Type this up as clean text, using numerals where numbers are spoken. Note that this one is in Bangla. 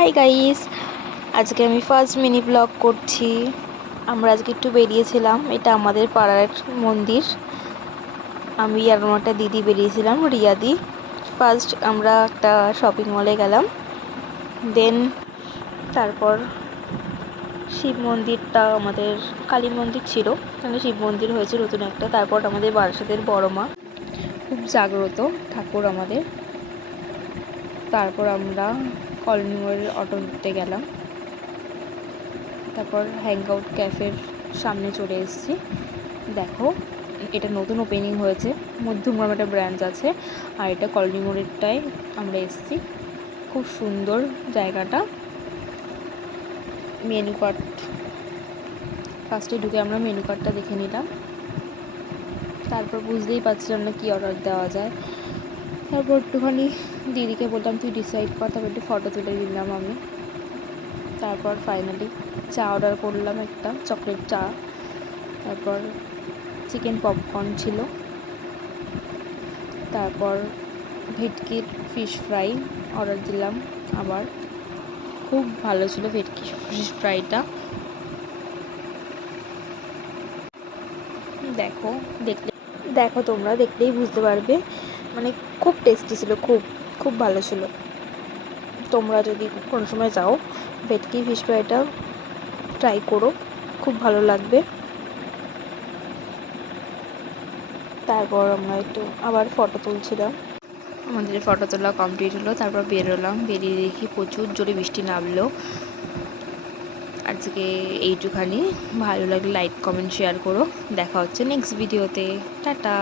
হাই গাইস, আজকে আমি ফার্স্ট মিনি ব্লগ করছি। আমরা আজকে একটু বেরিয়েছিলাম, এটা আমাদের পাড়ার মন্দির। আমি আর আমার একটা দিদি বেরিয়েছিলাম, রিয়াদি। ফার্স্ট আমরা একটা শপিং মলে গেলাম, দেন তারপর শিব মন্দিরটা, আমাদের কালী মন্দির ছিল, এখানে শিব মন্দির হয়েছে নতুন একটা। তারপর আমাদের বারাসাতের বড় মা, খুব জাগ্রত ঠাকুর আমাদের। তারপর আমরা কলোনি মোড়ের অটো ধরতে গেলাম। তারপর হ্যাংআউট ক্যাফের সামনে চলে এসেছি। দেখো, এটা নতুন ওপেনিং হয়েছে, মধ্যমগ্রামে একটা ব্রাঞ্চ আছে, আর এটা কলোনি মোড়েরটায় আমরা এসেছি। খুব সুন্দর জায়গাটা। মেনু কার্ড, ফার্স্টে ঢুকে আমরা মেনু কার্ডটা দেখে নিলাম। তারপর বুঝতেই পারছিলাম না কী অর্ডার দেওয়া যায়। তারপর একটুখানি দিদিকে বললাম তুই ডিসাইড কর, তারপর একটু ফটো তুলে দিলাম আমি। তারপর ফাইনালি চা অর্ডার করলাম, একটা চকলেট চা। তারপর চিকেন পপকর্ন ছিল। তারপর ভেটকির ফিশ ফ্রাই অর্ডার দিলাম আবার। খুব ভালো ছিল ভেটকি ফিশ ফ্রাইটা। দেখো তোমরা দেখলেই বুঝতে পারবে, মানে খুব টেস্টি ছিল, খুব খুব ভালো ছিল। তোমরা যদি কোনো সময় যাও, ভেটকি ফিশ ফ্রাইটা ট্রাই করো, খুব ভালো লাগবে। তারপর আমরা একটু আবার ফটো তুলছিলাম। আমাদের ফটো তোলা কমপ্লিট হলো, তারপর বেরোলাম। বেরিয়ে দেখি প্রচুর জোরে বৃষ্টি নামলো। আজকে এইটুখানি। ভালো লাগলে লাইক কমেন্ট শেয়ার করো। দেখা হচ্ছে নেক্সট ভিডিওতে। টাটা।